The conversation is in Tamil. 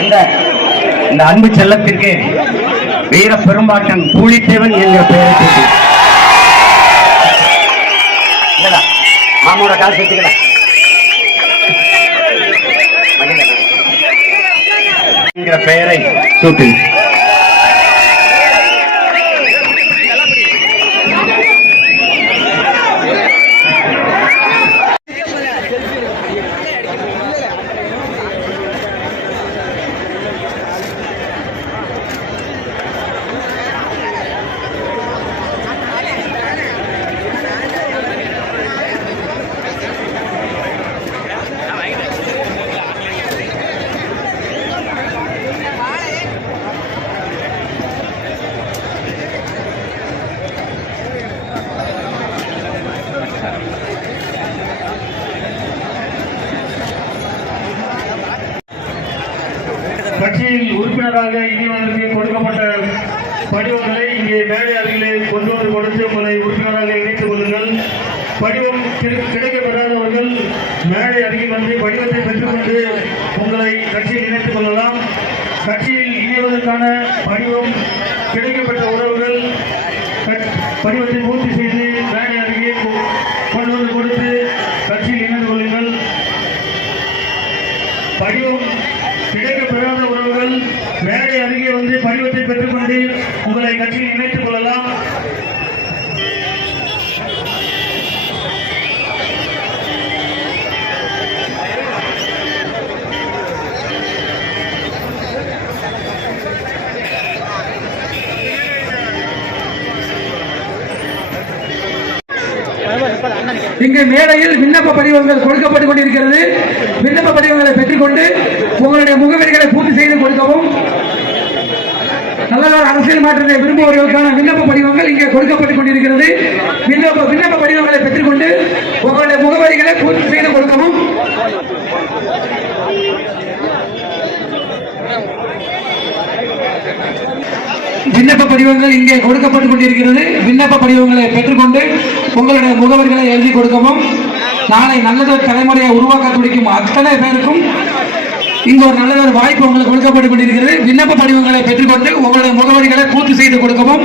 இந்த இந்த அன்பு செல்லத்திற்கு வீர பெரும்பாட்டன் பூலித்தேவன் என்கிற பெயரை மாமோட மாமாவோட காசு வச்சுக்கடா. என்கிற பெயரை சூட்டு கட்சியில் உறுப்பினராக இணைவதற்கு கொடுக்கப்பட்ட படிவங்களை இங்கே மேடை அருகிலே கொண்டு வந்து கொடுத்து உங்களை உறுப்பினராக இணைத்துக் கொள்ளுங்கள். படிவம் கிடை- கிடைக்கப்பெறாதவர்கள் மேடை அருகில் வந்து படிவத்தை பெற்றுக்கொண்டு உங்களை கட்சியில் இணைத்துக் கொள்ளலாம். கட்சியில் இணைவதற்கான படிவம் கிடைக்கப்பட்ட உறவுகள் படிவத்தை பூர்த்தி செய்து படிவம் கிடைக்க பெறாத உறவுகள் மேடை அருகே வந்து படிவத்தை பெற்றுக்கொண்டு உங்களை கட்சியில் இணைத்துக் கொள்ளலாம். இங்கு மேடையில் விண்ணப்ப படிவங்கள் கொடுக்கப்பட்டுக் கொண்டிருக்கிறது. விண்ணப்ப படிவங்களை பெற்றுக்கொண்டு உங்களுடைய முகவரிகளை பூர்த்தி செய்து கொடுக்கவும். நல்லதொரு அரசியல் மாற்றத்தை விரும்புபவர்களுக்கான விண்ணப்ப படிவங்கள் இங்கே கொடுக்கப்பட்டுக் கொண்டிருக்கிறது. விண்ணப்ப விண்ணப்ப படிவங்களை பெற்றுக்கொண்டு உங்களுடைய முகவரிகளை பூர்த்தி செய்து கொடுக்கவும் விண்ணப்ப படிவங்கள் இங்கே கொடுக்கப்பட்டுக் கொண்டிருக்கிறது. விண்ணப்ப படிவங்களை பெற்றுக்கொண்டு உங்களுடைய முகவர்களை எழுதி கொடுக்கவும். நாளை நல்லதொரு தலைமுறையை உருவாக்க துடிக்கும் அத்தனை பேருக்கும் இங்கு ஒரு நல்லதொரு வாய்ப்பு உங்களுக்கு கொடுக்கப்பட்டு கொண்டிருக்கிறது. விண்ணப்ப படிவங்களை பெற்றுக்கொண்டு உங்களுடைய முகவரிகளை பூர்த்தி செய்து கொடுக்கவும்.